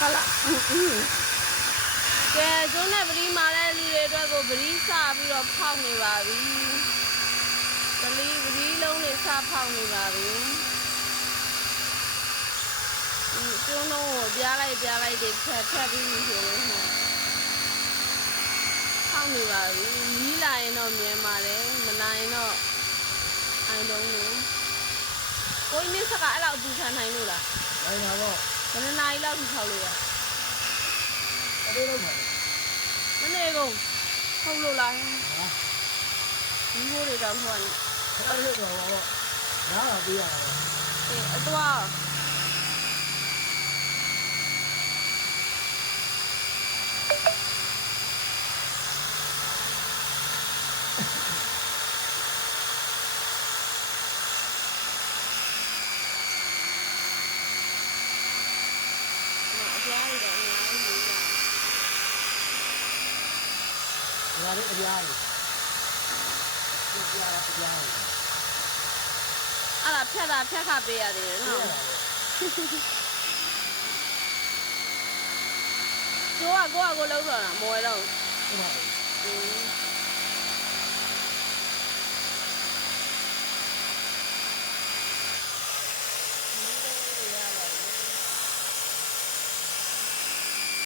ဟုတ်လားကဲကျွန်းနဲ့ပရီမာတဲ့လူတွေအတွက်ကိုပရီစပြီးတော့ဖောက်နေပါပြီပရီလုံးတွေစဖောက်နေပါပြီကျွန်းလုံးကိုပြားလိုက်တွေဖြတ်ပြီးပြီဆိုလို့ဖောက်နေပါပြီမီးလာရင်တော့မြန်ပါတယ်မလာရင်တော့အိုင်တော့လို့ကိုင်းမစကအဲ့လောက်အပူခံနိုင်လို့လားနိုင်ပါတော့ဘယ်နှစ်နာရီလောက်ထိထောက်လို့ရအသေးလုံးပါမနေကုန်ထုတ်လို့လားဒီဟိုတွေတော့ဟိုကအဲ့လိုတော့နားလာပေးရတာအတော့ဒါလေးအပြားကြီးပြားအဲ့ဒါဖြတ်ခပေးရတယ်နော်ကျိုးကကိုလုံးတော့တာမဝဲတော့ဟုတ်ပါဘူး